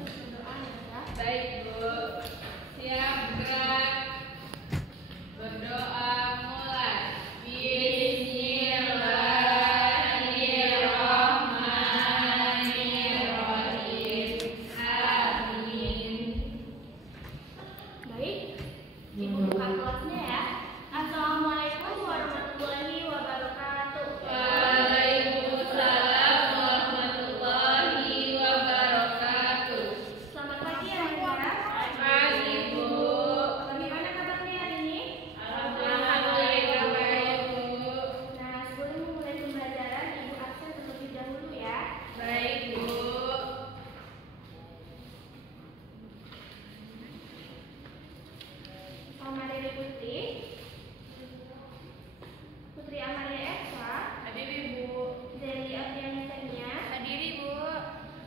berdoa ya. Baik, Bu. Siap, gerak. Berdoa mulai. Bismillahirrahmanirrahim. Amin. Baik, Ibu buka kelasnya ya. Assalamualaikum warahmatullahi wabarakatuh. Waalaikumsalam warahmatullahi wabarakatuh. Selamat pagi anak-anak. Pagi, Bu. Bagaimana kabarnya hari ini? Alhamdulillah baik, Bu. Nah, sebelum memulai pembelajaran, Ibu absen terlebih dahulu ya. Baik, Bu. Amalia Putri, Putri Amalia Esa, Hadir, Ibu. Zeli Apriani Tania, Hadir, Ibu.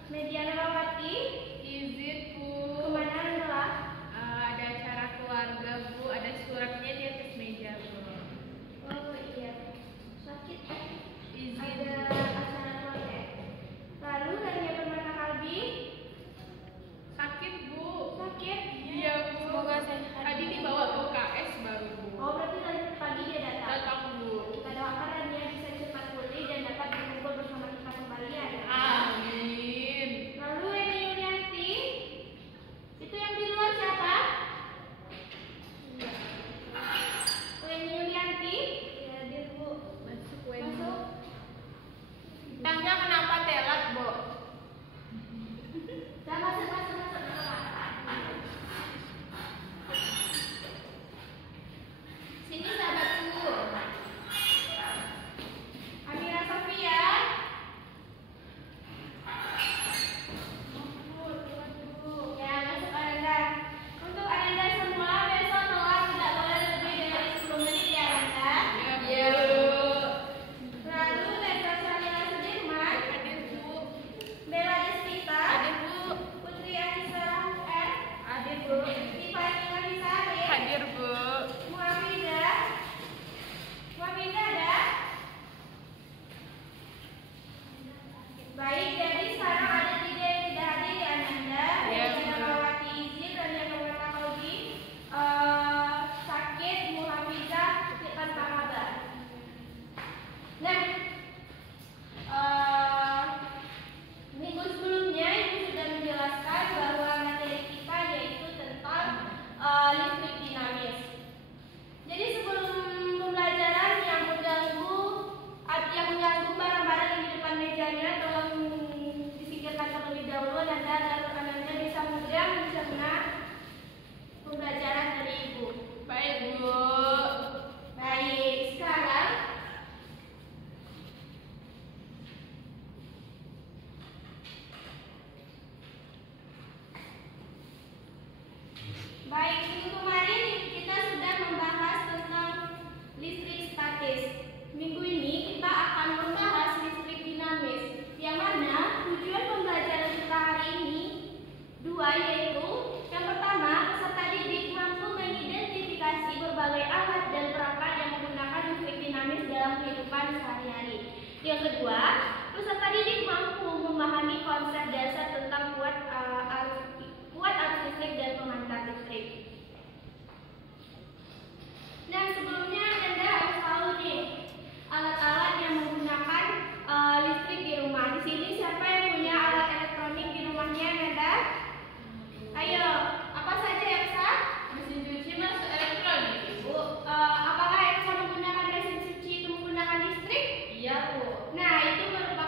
Mediana Rawati, Izin, Bu. kemana adalah? Ada acara keluarga, Bu. Ada suratnya di atas meja, Bu. Oh iya, sakit Izin, ada Bu. acara keluarga. Lalu Rania Permata Kalbi, Sakit, Bu. sakit. Iya, Bu. Semoga sehat. Tadi dibawa ke UKS baru, Bu. Oh berarti tadi pagi dia datang. Datang, Bu. Kita doakan Rania bisa cepat pulih dan dapat berkumpul bersama kita kembali ya. Amin. Lalu Eni Yulianti, itu yang di luar siapa? Eni Yulianti, ya dia Bu. Masuk, Masuk. Tangga kenapa telat, Bu? Saya masuk. Sini sahabatku. Amira Sofia. Ya, masuk Ananda. Untuk Ananda semua besok telat tidak boleh lebih dari 10 menit ya Ananda. Iya, Bu. Lalu Nesa Salila Sudirman, Hadir, Bu. Bella Despita, Hadir, Bu. Putri Anissa R, Hadir, Bu. Tiffany Manisari, Hadir, Bu. Muhamida ada? Baik, jadi sekarang ada 3 yang tidak hadir ya Ananda. Iya, Bu. Ada Rawati izin, Rania Permata Kalbi, sakit, Muhamida tanpa kabar. Nah, minggu sebelumnya Ibu sudah menjelaskan bahwa materi kita yaitu tentang listrik dinamis. Jadi sebelum pembelajaran yang mengganggu barang-barang yang di depan mejanya tolong disingkirkan terlebih dahulu dan agar Anda bisa mudah mencerna pembelajaran dari Ibu. Baik, Bu. Baik, sekarang minggu kemarin kita sudah membahas tentang listrik statis. Minggu ini kita akan membahas listrik dinamis, yang mana tujuan pembelajaran kita hari ini dua, yaitu yang pertama, peserta didik mampu mengidentifikasi berbagai alat dan perangkat yang menggunakan listrik dinamis dalam kehidupan sehari-hari. Yang kedua, peserta didik mampu memahami konsep dasar tentang kuat arus listrik dan pemancar listrik. Nah, sebelumnya Anda harus tahu nih alat-alat yang menggunakan listrik di rumah. Di sini siapa yang punya alat elektronik di rumahnya, Anda? Ayo, apa saja yang sah? Mesin cuci masuk elektronik, Ibu. Apakah yang sah menggunakan mesin cuci itu menggunakan listrik? Iya, Bu. Nah, itu merupakan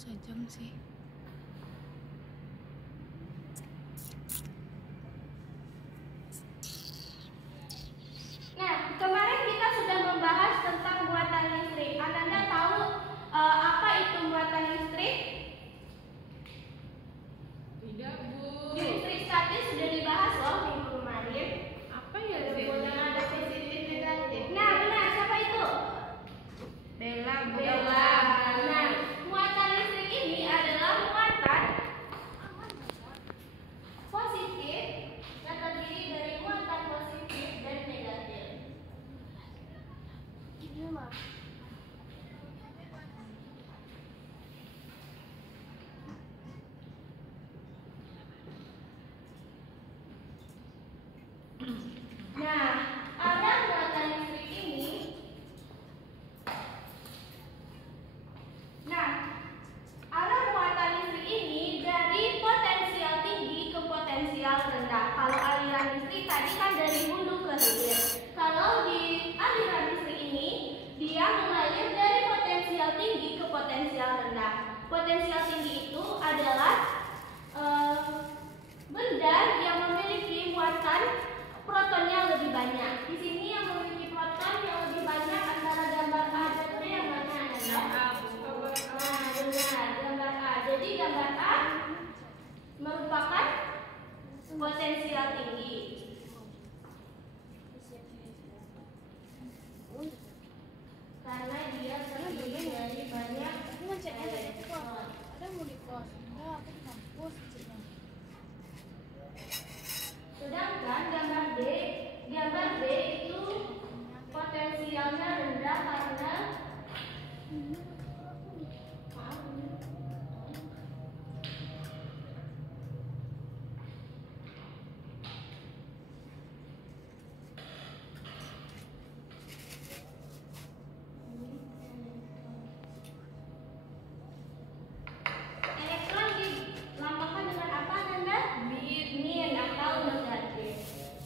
sejam sih. Nah, kemarin kita sudah membahas tentang muatan listrik. Ananda tahu apa itu muatan listrik? Tidak, Bu. Listrik statis sudah dibahas loh minggu kemarin. Apa ya, Ada positif negatif. Nah, benar. Siapa itu? Bella, Bu. Bella. Nah, muatan listrik ini adalah muatan positif yang terdiri dari muatan positif dan negatif. Nah, arah muatan listrik ini. Nah, arah muatan listrik ini dari potensial tinggi ke potensial rendah. Kalau aliran listrik tadi kan dari hulu ke hilir. Kalau di aliran listrik ini dia mengalir dari potensial tinggi ke potensial rendah. Potensial tinggi itu adalah benda yang memiliki muatan protonnya lebih banyak. Di sini yang memiliki proton yang lebih banyak antara gambar A dan B yang mana Anda? Nah, benar, gambar A. Jadi gambar A merupakan potensial tinggi. Karena dia terdiri dari banyak elektron. Ada mau di kos, enggak aku di kampus. Sedangkan gambar B itu potensialnya rendah karena elektron dilambangkan dengan apa, Nanda? Min atau negatif.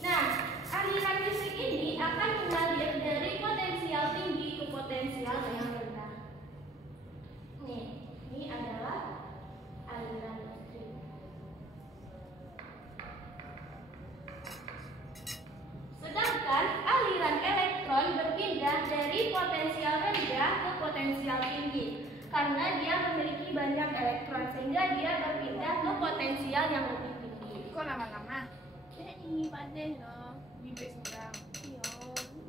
Nah, aliran listrik ini akan mengalir dari potensial tinggi ke potensial yang rendah. Nih, ini adalah aliran listrik. Sedangkan aliran elektron berpindah dari potensial rendah ke potensial tinggi. Karena dia memiliki banyak elektron sehingga dia berpindah ke potensial yang lebih tinggi. Kok lama-lama? Ini pandai loh. Bibit sedang. Iya.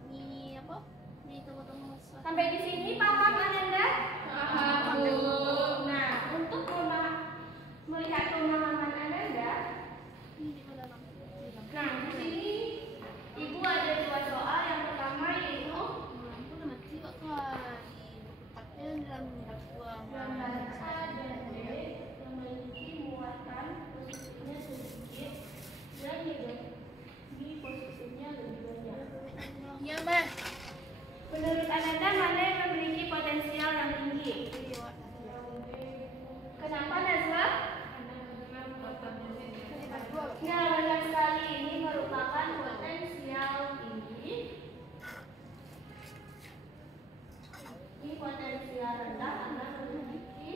Ini apa? Ini tunggu-tunggu. Sampai di sini paham Ananda? Paham, Bu. Nah, untuk melihat pemahaman Ananda, Ini pada lama. nah di sini Ibu ada dua soal. Yang pertama yaitu Lampu udah mati kok kan. Tempatnya dalam minyak buang. gambar A dan B memiliki muatan posisinya sedikit dan negatif posisinya lebih banyak. Iya, Mbak. Menurut Ananda mana yang memiliki potensial yang tinggi? Kenapa Nazwa? Nah, benar sekali, ini merupakan potensial tinggi. Ini potensial rendah karena memiliki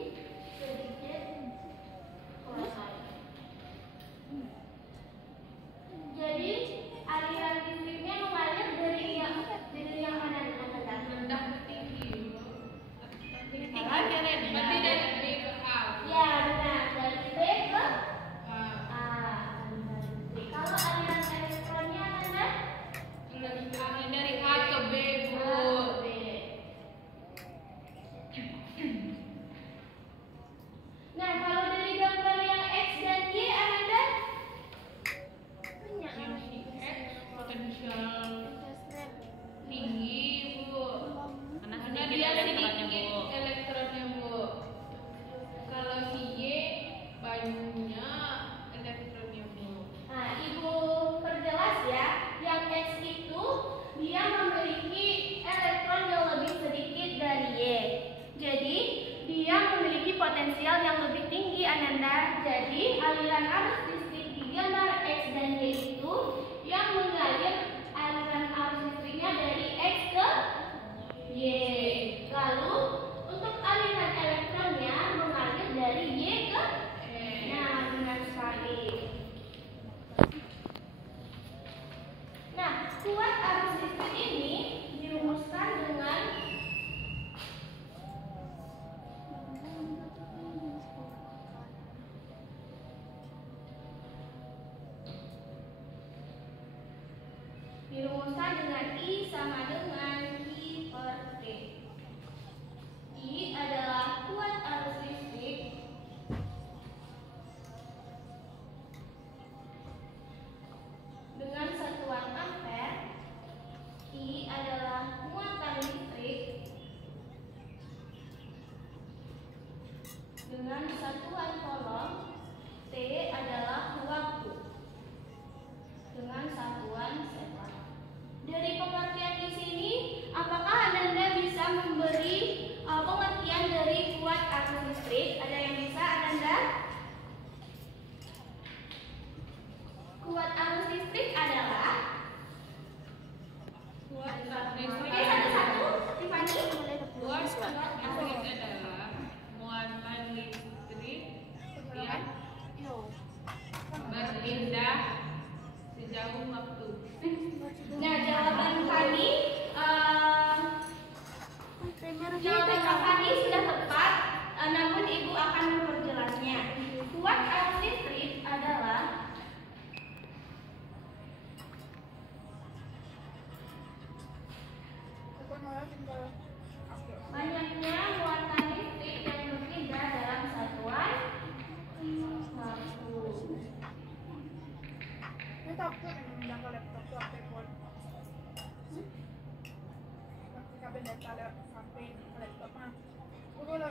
sedikit proton. Jadi aliran listriknya mengalir dari yang mana dengan Rendah ke tinggi. Tinggi Berarti dari B ke A. Ya benar, dari B ke A. A. Kalau aliran elektronnya Anda Dari A ke B, Bu. B. Nah, kalau dari gambar yang X dan Y Anda Yang si X potensial tinggi, Bu. Karena dia sedikit elektronnya, Bu. Kalau si Y banyak elektronnya, Bu. Nah, Ibu perjelas ya, yang X itu dia memiliki elektron yang lebih sedikit dari Y. Jadi, dia memiliki potensial yang lebih tinggi, Ananda. Jadi, aliran arus listrik di gambar X dan Y itu yang mengalir aliran arus listriknya dari X ke Y. Lalu, untuk aliran elektronnya mengalir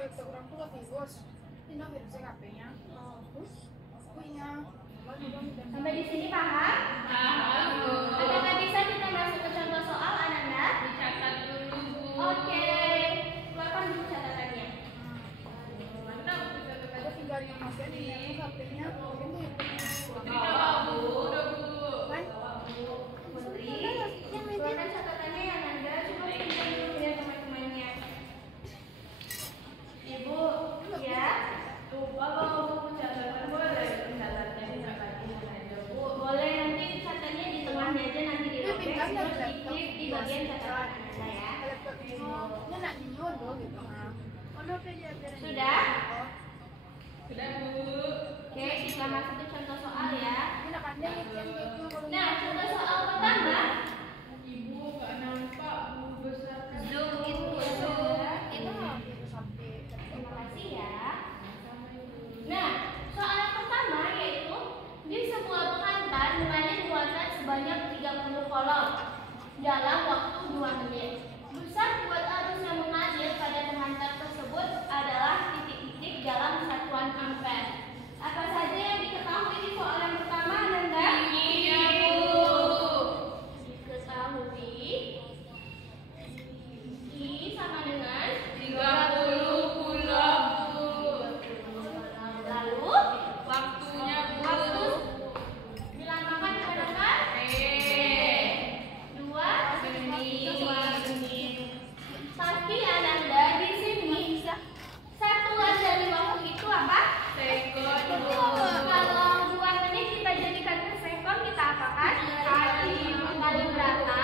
Instagram tuh lagi bos. Ini virusnya HP-nya. Terus punya. Sampai di sini paham? Paham, Bu. Apakah bisa kita masuk ke contoh soal anak-anak? Dicatat dulu, Bu. Oke, keluarkan dulu catatannya. Mana Bu catatannya? Ada tinggal yang masih di HP-nya. Mungkin tuh Putri bawa, Bu. Udah, Bu. kan? Putri, keluarkan catatannya ya Nanda. Coba kita dulu ya teman-temannya. Ibu, ya. Lupa bawa buku catatan, boleh catatnya dicapatin aja, Bu. Boleh nanti catatannya di tengahnya aja nanti dirobek Pindah terus dari diklik di bagian catatan Anda ya. Laptop ini nak dijodoh gitu. Sudah? Sudah, Bu. Oke, kita masuk ke contoh soal ya. Ini nak pandai yang gitu. Nah, contoh soal pertama. Ibu nggak nampak, Bu. Besarkan. Zoom itu Itu sampai. Terima kasih ya. Nah, soal yang pertama yaitu di sebuah pengantar mengalih muatan sebanyak 30 kolom dalam waktu 2 menit. Besar buat arus yang mengalir pada pengantar tersebut adalah titik-titik dalam satuan ampere. Apa saja yang diketahui di soal yang pertama, Nanda? Iya, Bu. Diketahui I sama dengan 30 pulau, Bu. lalu Waktunya, Bu. waktu dilambangkan dengan apa? Dua menit. Tapi Ananda di sini satuan dari waktu itu apa? Sekon, Bu. Kalau 2 menit kita jadikan ke sekon kita apakan? Kali berapa?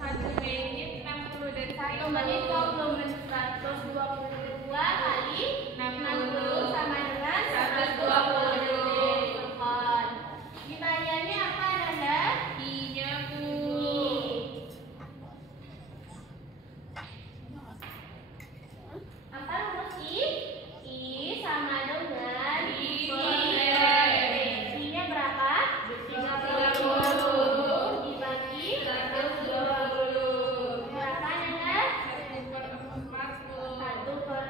1 menit 60 detik. 1 menit 20 menit 122 kali 60 sama dengan 120 detik sekon. Pertanyaannya apa Ananda? I-nya, Bu. Apa rumus I? I sama dengan I per I-nya berapa? 30 dibagi 120. Berapa Nanda? 1/4, Bu. 1/4.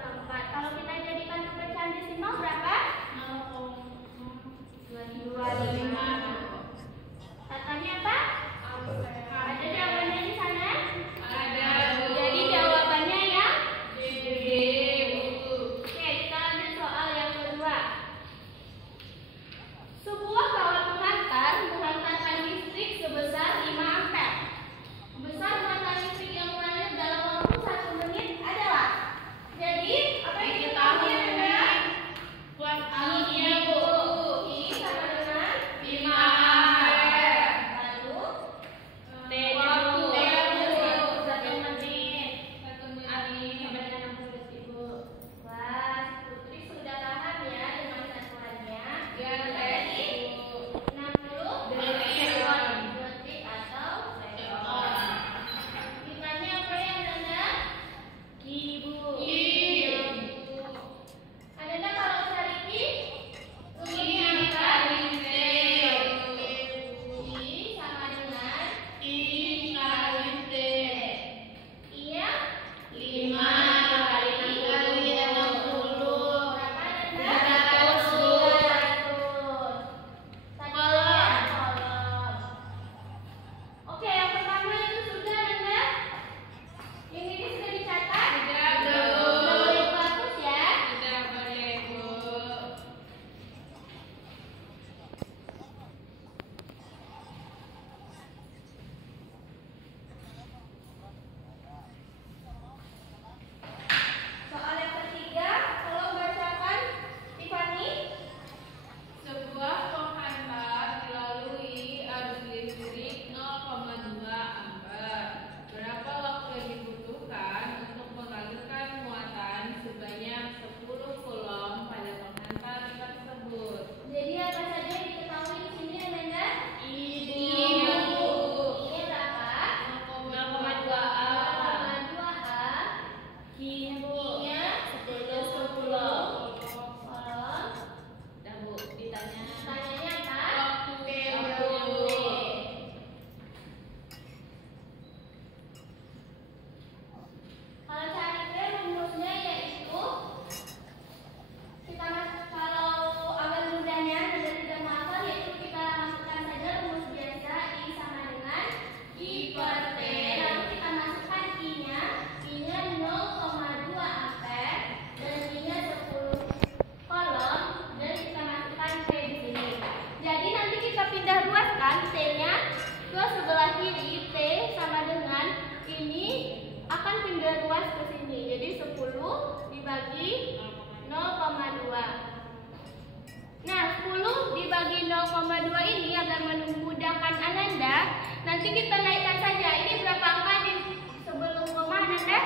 Nanti kita naikkan saja. Ini berapa angka di sebelum koma, Nanda?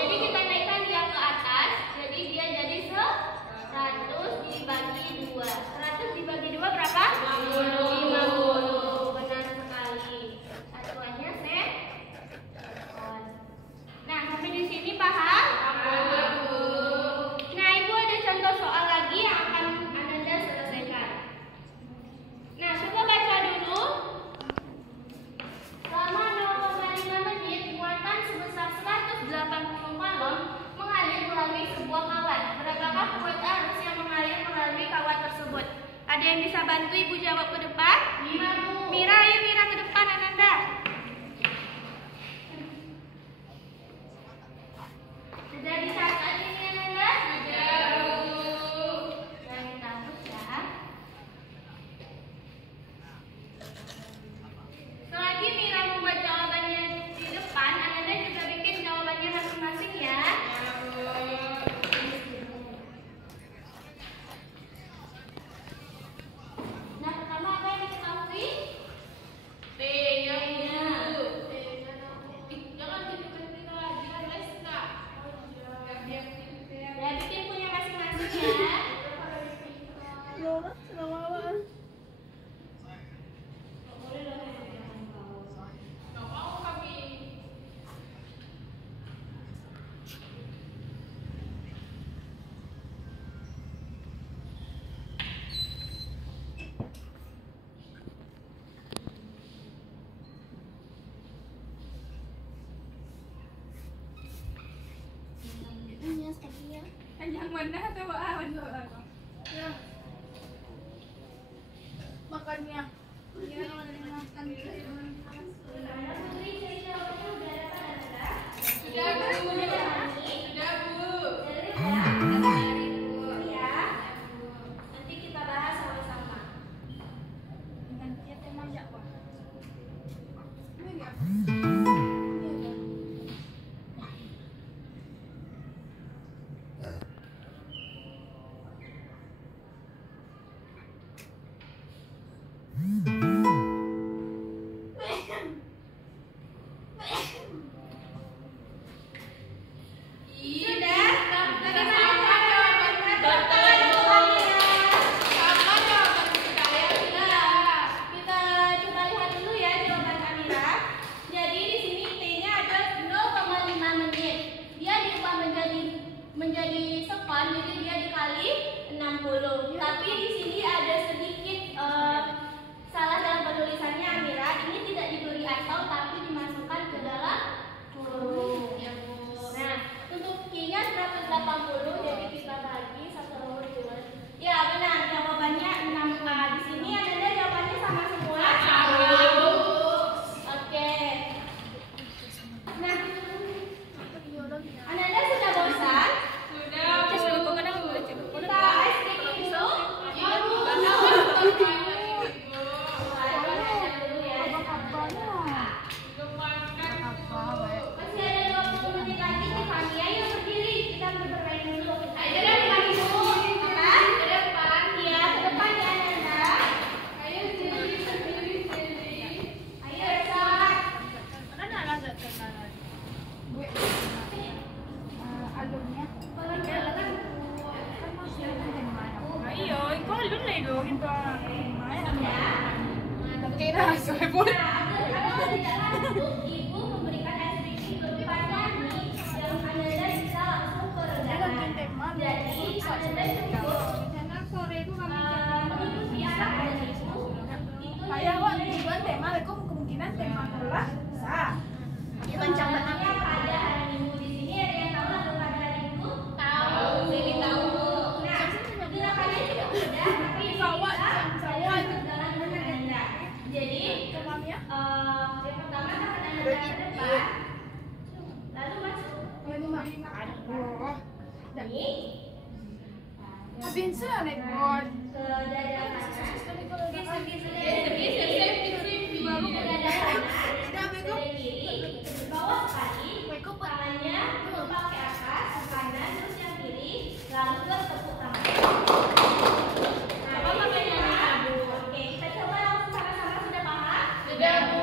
Jadi kita naikkan dia ke atas. Jadi dia jadi 100 dibagi 2. 100 dibagi 2 berapa? 50. Benar sekali. Satuannya sekon. Nah, sampai di sini paham? Nah, Ibu ada contoh soal lagi yang akan Ananda selesaikan. Nah, coba baca dulu. Selama 0,5 menit, muatan sebesar 180 kolom mengalir melalui sebuah kawat. Berapakah kuat arus yang mengalir melalui kawat tersebut? Ada yang bisa bantu Ibu jawab ke depan? Mira, ayo Mira ke depan, Ananda. Sudah dicatat ini, Ananda? Sudah, Bu. Jangan takut ya. Selagi Mira membuat jawabannya di depan, Ananda juga bikin jawabannya masing-masing ya. Nah, pertama apa yang diketahui? T-nya, Bu. Jangan kita les Kak. Ya, bikin punya masing-masing ya. Nggak mau kami. Yang mana coba ya. Makannya. Ya, makan. Putri, jadi jawabannya udah dapat, Ananda? Sudah, Bu. Sudah, Bu. Ya. Nanti kita bahas sama-sama. Nanti tema apa? Ini enggak. Sudah? Bagaimana Sama jawabannya, Dokter, jawabannya? Sama jawaban kita ya. Nah, kita coba lihat dulu ya jawaban Amira. Jadi di sini T-nya ada 0,5 menit. Dia diubah menjadi sekon, jadi dia dikali 60. Tapi di sini ada sedikit salah dalam penulisannya Amira. Ini tidak diberi atau tapi dimasukkan ke dalam huruf. Nah, untuk Q-nya 180, jadi kita bagi satu nomor 2. Ya, benar. Jawabannya 6A. Di sini Ananda jawabannya sama semua? Sama, Bu. Oke. Nah, Ananda sudah bosan? Sudah, Bu. Kita ice cream dulu? Iya, Bu. Ayo, belajar dulu ya. Masih ada 20 menit lagi nih, Fani. Ayo berdiri, kita bermain dulu. Ayo depan dulu. Apa? Ke depan. Iya, ke depan ya, Ananda. Ayo sini. Ayo, Esa. Ayo, ikaw alun na ilo. Kita. Nah, agar tidak lanjut, Ibu memberikan instruksi kepada Fani yang Ananda bisa langsung ke redakan. Jadi, Ananda cukup mengikuti arah dari Ibu. Itu Kaya kok tujuan tema itu kemungkinan tema bola bisa. Rencananya pada hari Minggu di sini ada yang tahu lagu pada hari Minggu? Tahu. Jadi tahu. Nah, gerakannya juga mudah, tapi bisa ikut dalam berganda. Jadi, yang pertama tangan Anda ke depan, lalu masuk. Ini Binsa naik board. ke dada kanan. Baru Ke dada kanan. Dari kiri ke bawah sekali. Tangannya tumpak ke atas, ke kanan, terus yang kiri, lalu ke tepuk tangan. Nah, ini caranya. Oke, kita coba langsung sama-sama. Sudah paham? Sudah, Bu.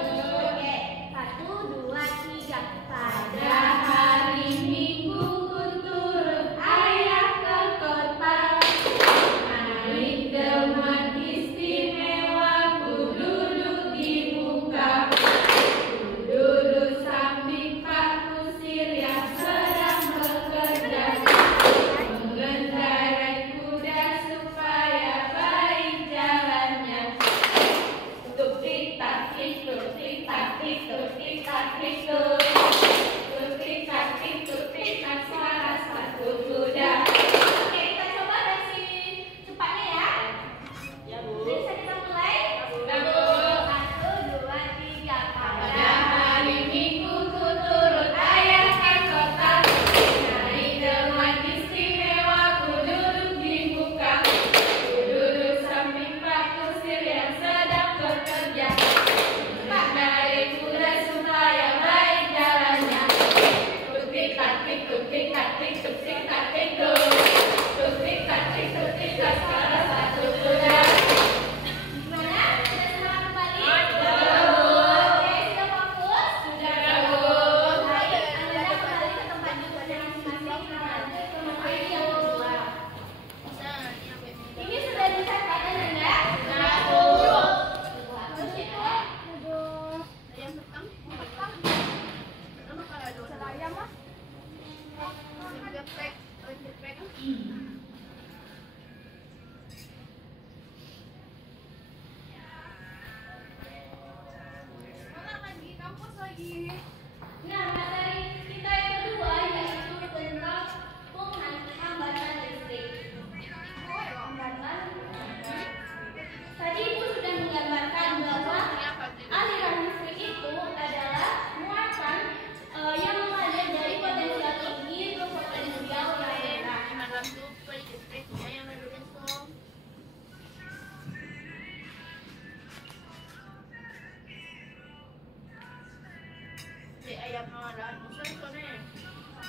malah nusa soalnya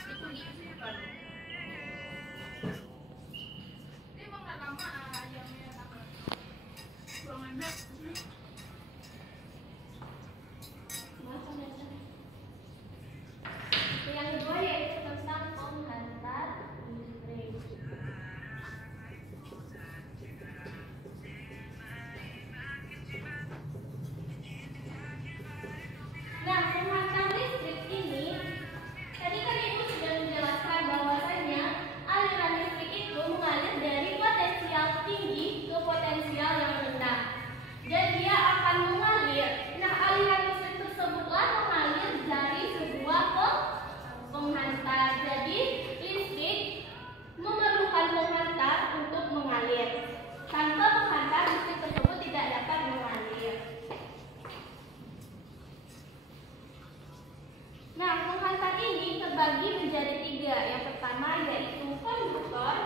itu di kan. Dia emang nggak lama ayamnya lama. Kurang enak. Yang kedua yaitu tentang penghantar listrik. Nah, penghantar listrik ini tadi kan Ibu sudah menjelaskan bahwasanya aliran listrik itu mengalir dari potensial tinggi ke potensial yang rendah. Dan dia akan mengalir. Nah, aliran listrik tersebutlah mengalir dari sebuah penghantar. Jadi, listrik memerlukan penghantar untuk mengalir. Tanpa penghantar, listrik tersebut tidak dapat mengalir. Nah, penghantar ini terbagi menjadi 3. Yang pertama yaitu konduktor.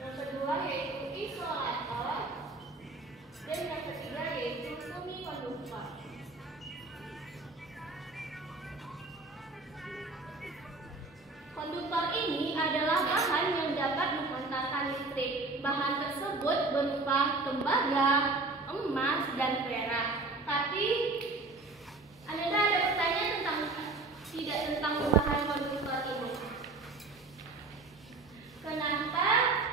Yang kedua yaitu isolator. Dan yang ketiga yaitu semikonduktor. Konduktor ini adalah bahan yang dapat menghantarkan listrik. Bahan tersebut berupa tembaga, emas, dan perak. Tapi Anda ada pertanyaan tentang bahan konduktor ini. Kenapa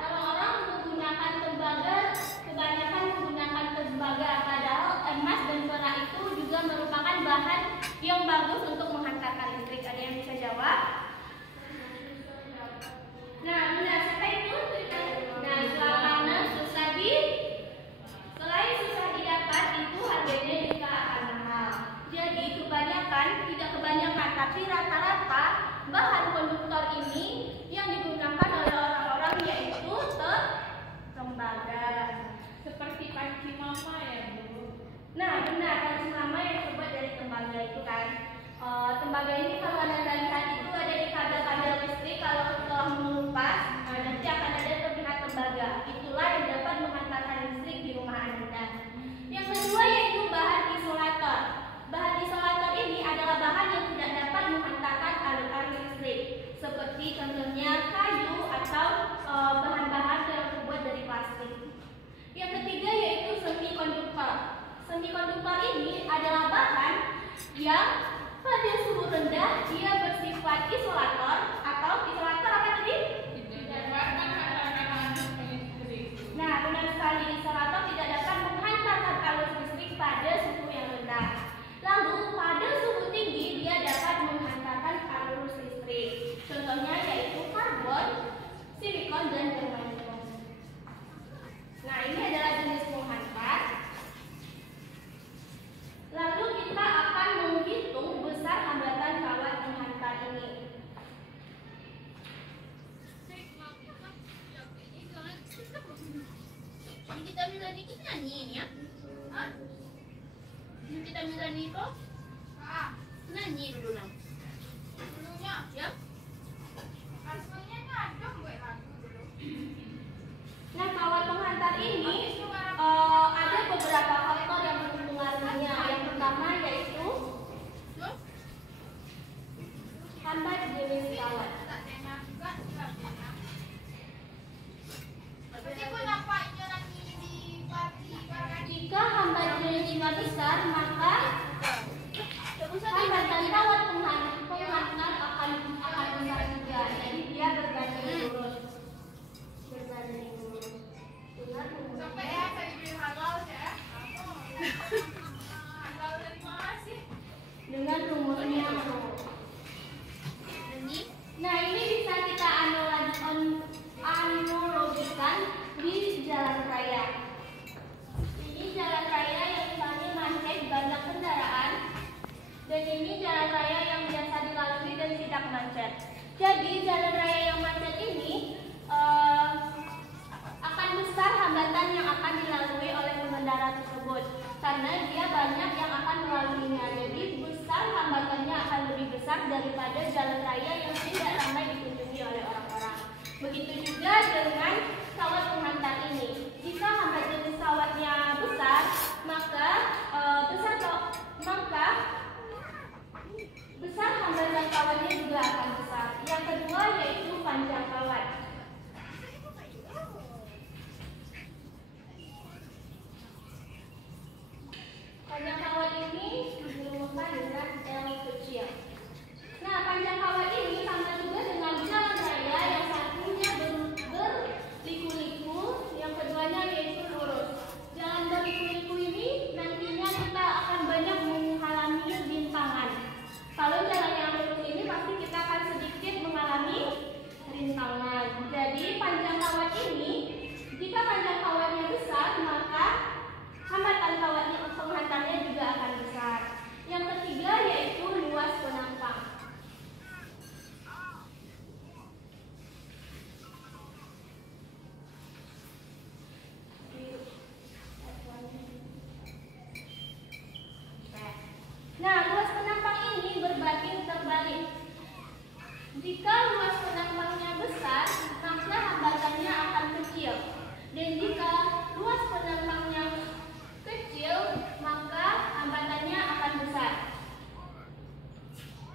orang-orang menggunakan tembaga, kebanyakan menggunakan tembaga, padahal emas dan perak itu juga merupakan bahan yang bagus untuk menghantarkan listrik? Ada yang bisa jawab? Nah, benar, siapa itu? Nah, karena selain susah didapat, itu harganya juga akan mahal. Jadi tidak kebanyakan, tapi rata-rata bahan konduktor ini yang digunakan oleh orang-orang yaitu tembaga. Seperti panci mama ya, Bu. Nah, benar, panci mama yang terbuat dari tembaga itu kan. Tembaga ini kalau Anda lihat itu ada di kabel-kabel listrik. Kalau setelah mengupas, nanti akan ada terlihat tembaga. Itulah yang dapat menghantarkan listrik di rumah Anda. Yang kedua yaitu bahan isolator. Bahan isolator ini adalah bahan yang tidak dapat menghantarkan aliran listrik, seperti contohnya kayu atau bahan-bahan yang terbuat dari plastik. Yang ketiga yaitu semikonduktor. Semikonduktor ini adalah bahan yang pada suhu rendah dia bersifat isolator atau isolator apa tadi? Tidak dapat menghantarkan listrik. Nah, benar sekali, isolator tidak dapat menghantarkan arus listrik pada suhu yang rendah. Lalu pada suhu tinggi dia dapat menghantarkan arus listrik. Contohnya yaitu karbon, silikon, dan germanium. Nah, ini adalah jenis penghantar. Lalu kita akan menghitung besar hambatan kawat penghantar ini. Ini kita bisa dikit nyanyi ini ya? Hah? Ini kita bisa nyanyi kok? Nyanyi dulu dong. Dulunya ya? Aslinya ngadong gue lagu dulu. Nah, kawat penghantar ini ada beberapa faktor yang mempengaruhinya. Yang pertama yaitu hambat jenis kawat. Jika hambat jenisnya besar, maka hambatan kawat penghantar akan besar juga. Jadi dia berbanding lurus. Sampai ya saya beli halal ya. Halal dari mana sih? Dengan rumusnya. Nah, ini bisa kita analogikan di jalan raya. Ini jalan raya yang misalnya macet banyak kendaraan, dan ini jalan raya yang biasa dilalui dan tidak macet. Jadi jalan raya yang macet ini akan besar hambatan yang akan dilalui oleh pengendara tersebut, karena dia banyak yang akan melaluinya. Jadi besar hambatannya akan lebih besar daripada jalan raya yang tidak ramai dikunjungi oleh orang-orang. Begitu juga dengan kawat penghantar ini. Jika hambat jenis kawatnya besar, Jika luas penambangnya besar, maka hambatannya akan kecil. Dan jika luas penambangnya kecil, maka hambatannya akan besar.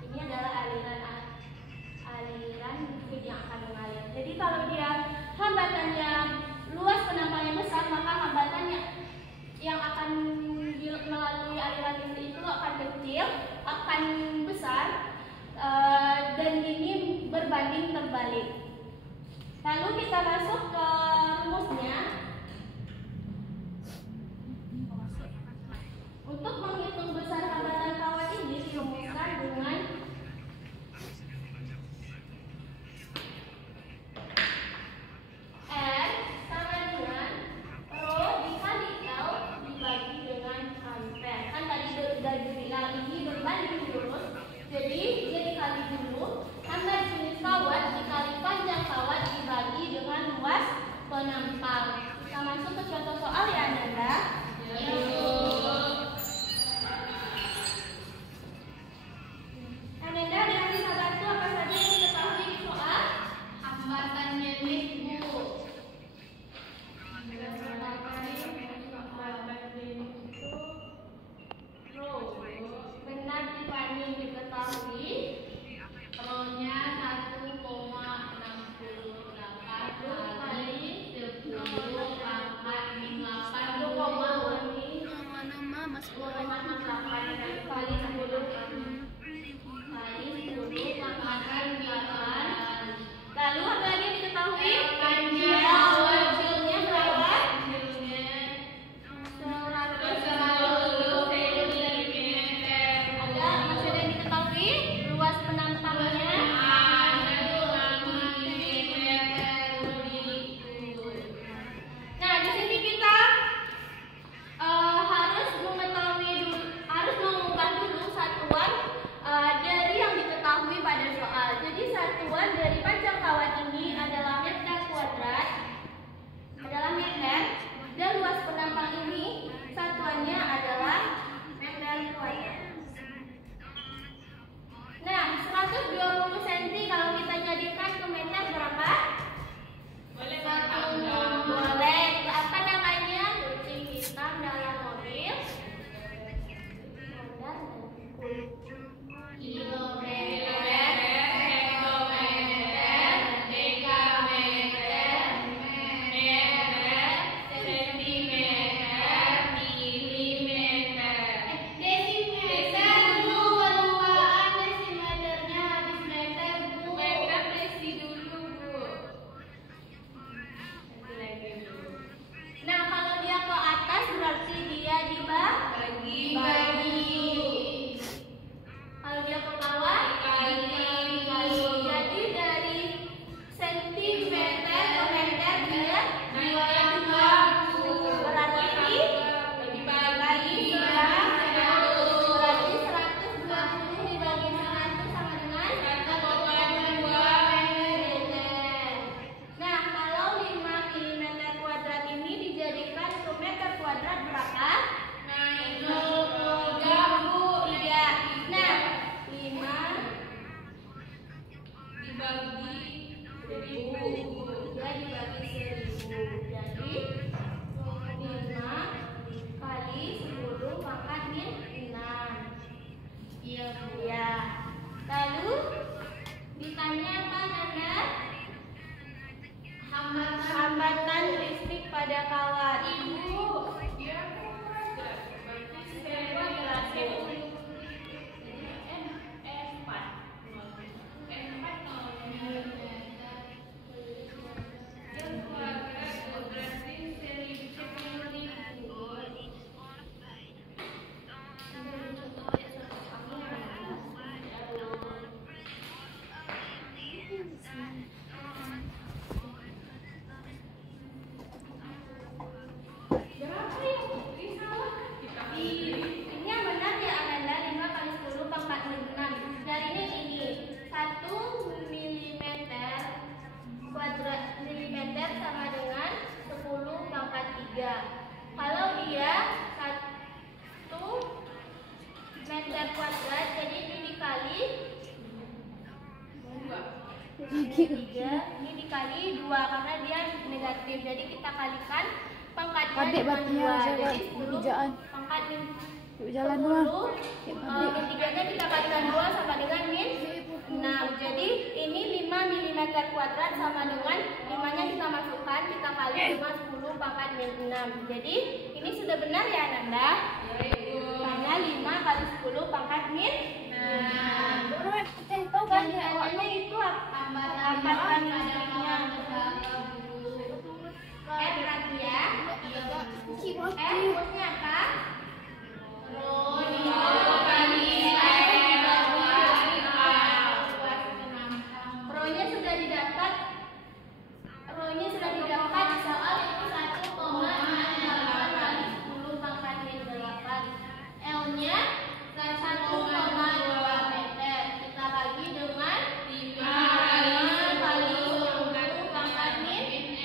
Ini adalah aliran liquid yang akan mengalir. Jadi kalau dia hambatannya luas penambangnya besar, maka hambatannya yang akan melalui aliran listrik itu akan kecil, akan besar, dan ini berbanding terbalik. Lalu kita masuk ke rumusnya. Untuk menghitung besar hambatan kawat ini dirumuskan dengan R sama dengan Rho dikali L dibagi dengan ampere. Kan tadi sudah dibilang ini berbanding lurus, jadi dia dikali dulu. Hambat jenis kawat dikali panjang kawat dibagi dengan luas penampang. Kita masuk ke contoh soal ya, Nanda. Nanda, yang bisa bantu apa saja yang diketahui di soal? Hambatannya nih, Bu. Benar dibanding diketahui. Rho-nya 1,68 kali 10 pangkat min 8 nama mas kali 10 pangkat 8. Lalu apa lagi yang diketahui? Kecilnya berapa? 110 cm. Ada masih ada yang diketahui? 3 ini dikali 2 karena dia negatif. Jadi kita kalikan pangkatnya Adik dengan batunya 2. jalan Jadi 10 kerjaan. pangkat min Yuk jalan dulu. 10 min 3-nya kita kalikan 2 sama dengan min 6. Jadi ini 5 mm kuadrat sama dengan 5-nya kita masukkan, kita kali dengan 10 pangkat min 6. Jadi ini sudah benar ya Nanda? Karena 5 kali 10 pangkat min 6. Yang lainnya itu apatan listriknya. Berarti ya? Rumusnya apa? Rho-nya sudah didapat. Rho-nya sudah didapat di soal itu 1,68 kali 10 pangkat min 8. L-nya 1,2 meter. Kita bagi dengan 5 kali 10 pangkat min 6.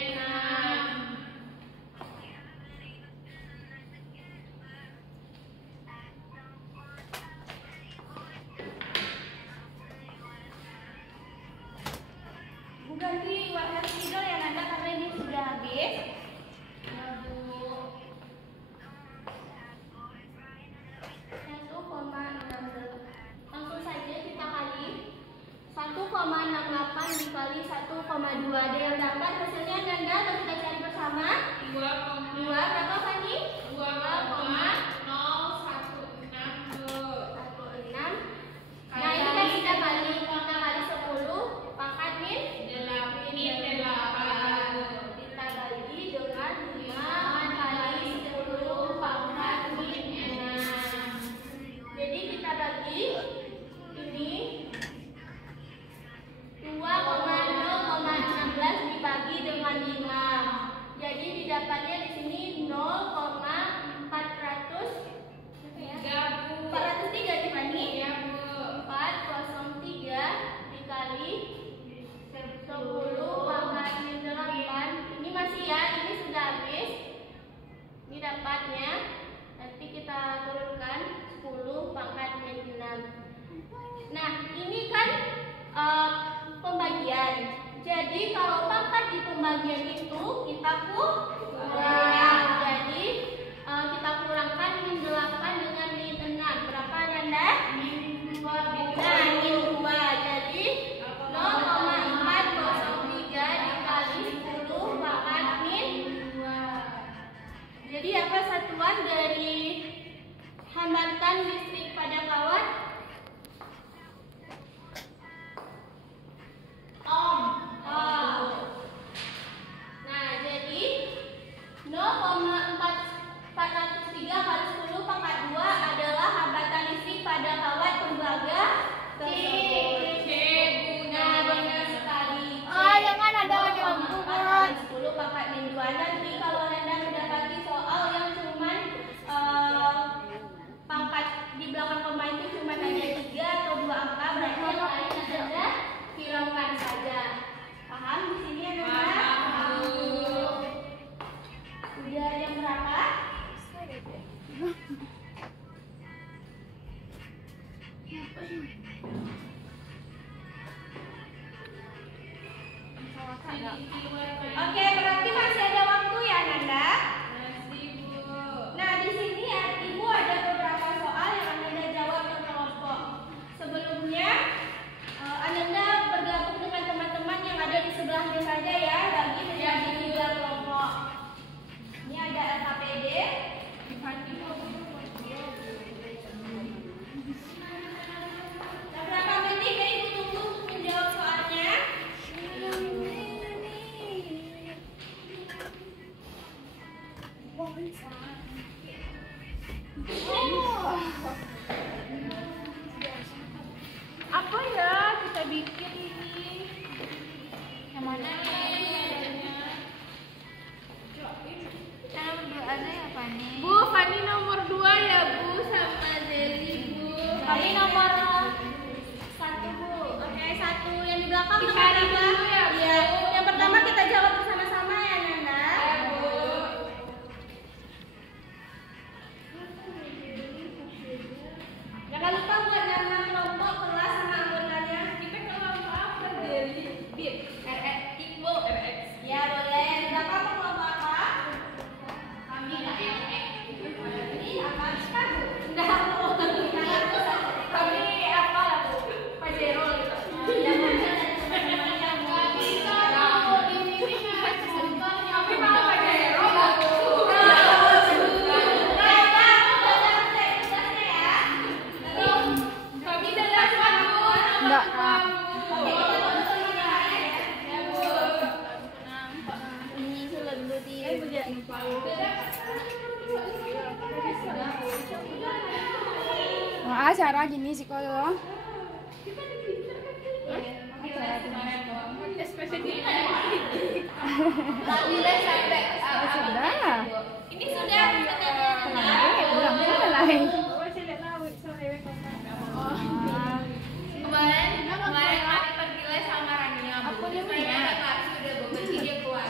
Ganti warna spidol ya Nanda karena ini sudah habis. Ya Bu. 1,6. Langsung saja kita kali 1,68 dikali 1,2. Ada yang dapat hasilnya Nanda atau kita cari bersama? 2 berapa Fani? 2,016. Nah ini kan kita kali 10 pangkat min 8. Kita bagi dengan 5 kali 10 pangkat min 6. Jadi kita bagi ini 2,016 dibagi dengan 5. Jadi didapatnya di sini 403 di Fani? 403 dikali 10 pangkat min 8. Ini masih ya, ini sudah habis. Ini dapatnya. Nanti kita turunkan 10 pangkat min 6. Nah, ini kan pembagian. Jadi kalau pangkat di pembagian itu kita kurang. Jadi kita kurangkan min 8 dengan min 6. Berapa Nanda? Min 2. Nah, min 2. Jadi 0,403 dikali 10 pangkat min 2. Jadi apa satuan dari hambatan listrik pada kawat? Ohm. Nah, jadi 0,403 kali 10 pangkat 2 adalah hambatan listrik pada kawat tembaga tersebut. Nah, benar sekali. Jangan ada yang 4 kali 10 pangkat min 2. Nanti kalau Nanda mendapati soal yang cuman pangkat di belakang koma itu cuma ada 3 atau 2 angka, berarti yang lain Nanda hilangkan saja. Paham di sini ya Nanda? Udah yang berapa? Oke, berarti masih ada waktu ya Nanda? Nah, di sini ya Ibu ada beberapa soal yang Nanda jawab berkelompok. Sebelumnya Nanda bergabung dengan teman-teman yang ada di sebelahnya saja ya, bagi menjadi 3 kelompok. Ini ada LKPD. Nah, berapa menit ya Ibu tunggu untuk menjawab soalnya? Apa ya kita bikin ini? Yang mana? Cara berdoanya ya Fani. Bu, Fani nomor 2 ya Bu, sama Deli Bu. Kami nomor 1 Bu. Oke, 1 yang di belakang nomor Dicari berapa? dulu ya, Bu. Iya. Yang pertama kita jawab bersama-sama ya Nanda. Ya Bu. Jangan lupa buat nama kelompok, kelas sama anggotanya. Kita kelompok apa Deli? B. Sekolah gini sekolah. Sudah. Ini sudah Ulang mulai. Kemarin kami pergi les sama Rania. Apa dia Saya punya? naik taksi udah begitu dia keluar.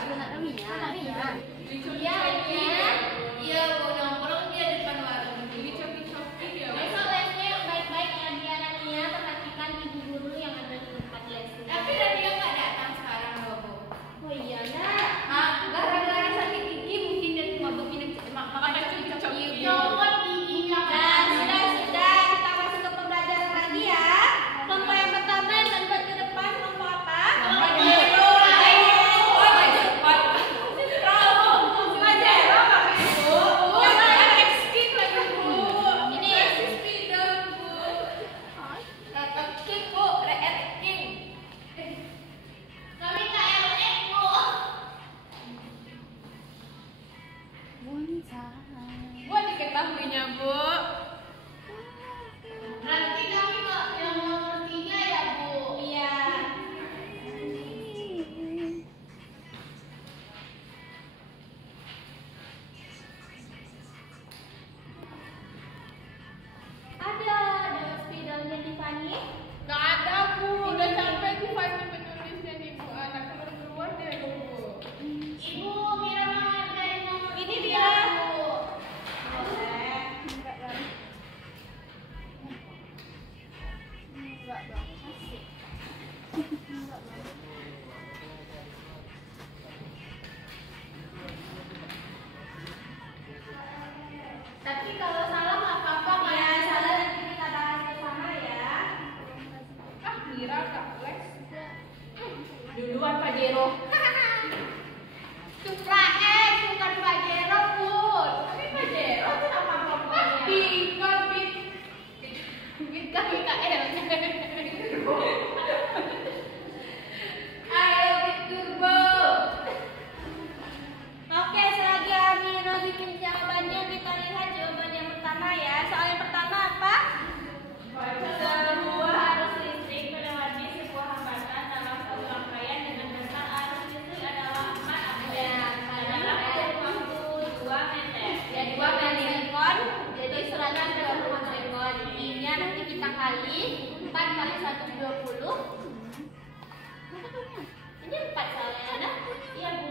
Iya, mau nongkrong dia depan warung. Besok lesnya baik-baik ya dia Rania, perhatikan ibu guru yang ada di tempat les. Tapi Rania nggak datang sekarang, Bobo. Oh iya nak. Gara-gara sakit gigi mungkin dia makan cocok Copot giginya Dan sudah kita masuk ke pembelajaran lagi ya. Kelompok yang pertama yang tempat ke depan kelompok apa? Kami KLX, Bu. Buat diketahuinya, Bu. Berarti kami kok yang nomor 3 ya, Bu? Iya. Ada spidolnya di Fanny. Nggak ada, Bu. Udah sampai di Fanny penulisnya nih, Bu. Anak keluar deh, Bu. Ibu Mira menghargai nomor Ini 3, dia. Bu. Tapi kalau salah nggak apa-apa kan? Ya, salah nanti kita bahas bersama ya. Mira nggak les. Duluan Pak Jero. Bukan Pak Jero, Bun. Tapi Pak Jero kenapa ngomongnya? Bit KL. Ayo Bit Turbo. Oke, selagi Amira bikin jawabannya, kita lihat jawaban yang pertama ya. Soal yang pertama apa? Sebuah arus listrik melewati sebuah hambatan dalam satu rangkaian dengan dasar arus listrik adalah 4 ampere dalam waktu 2 meter. Ya, 2 milisekon, jadi 120 sekon. Ini nanti kita kali 4 kali 120. Ini 4 soalnya ada? Iya, Bu.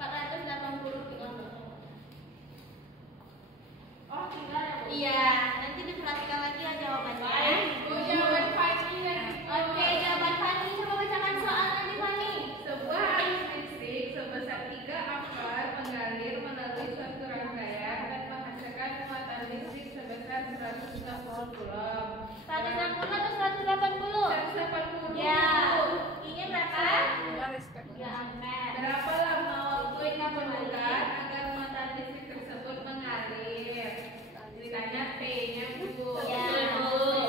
480 Oh, tinggal ya, Bu. Iya, nanti diperhatikan lagi ya jawabannya. Bu, jawaban Fanny kan. Oke, jawaban Fanny, coba bacakan soal nanti Fanny. Sebuah arus listrik sebesar 3 ampere mengalir melalui suatu rangkaian dan menghasilkan muatan listrik sebesar 160 coulomb. 160 atau 180? 180. Ya, ini berapa? 3 ampere. Berapa lama waktu yang diperlukan agar muatan listrik tersebut mengalir? Ditanya P-nya, Bu. Ya, betul.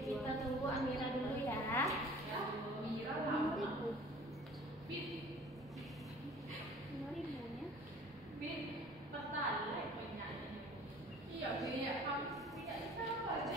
Kita tunggu Amira dulu ya. Mira lama. Bit, bit, pertanyaan. Iya, Bit. Kamu punya siapa?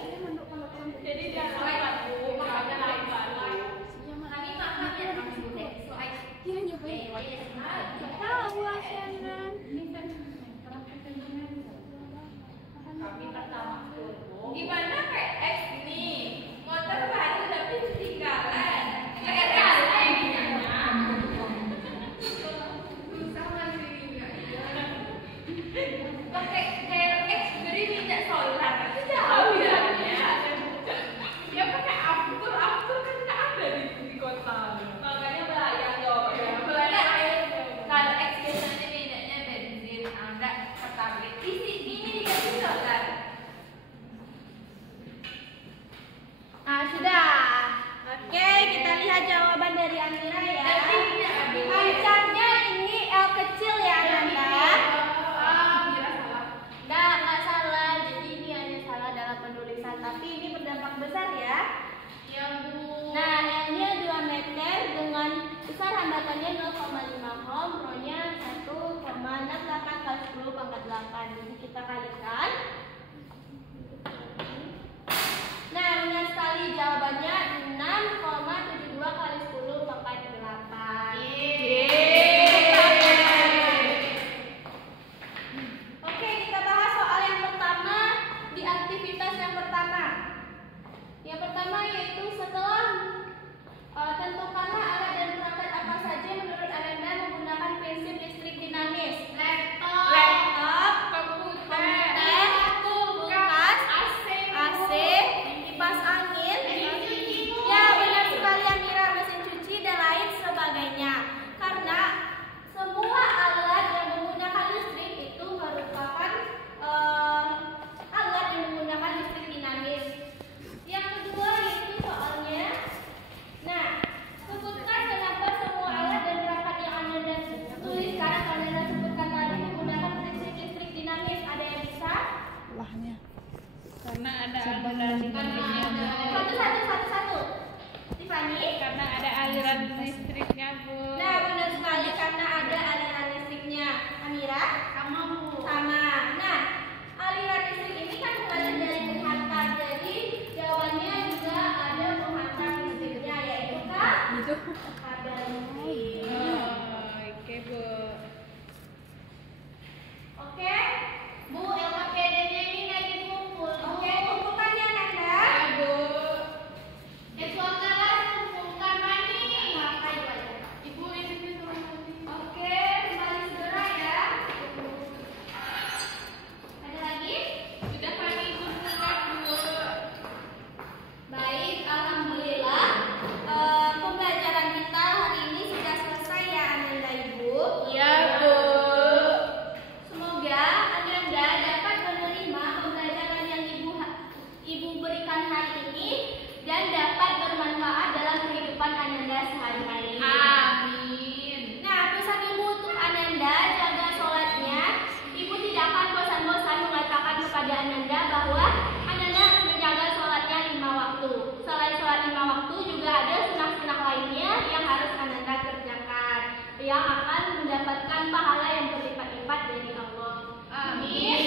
pahala yang berlipat-lipat dari Allah. Amin.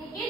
Mungkin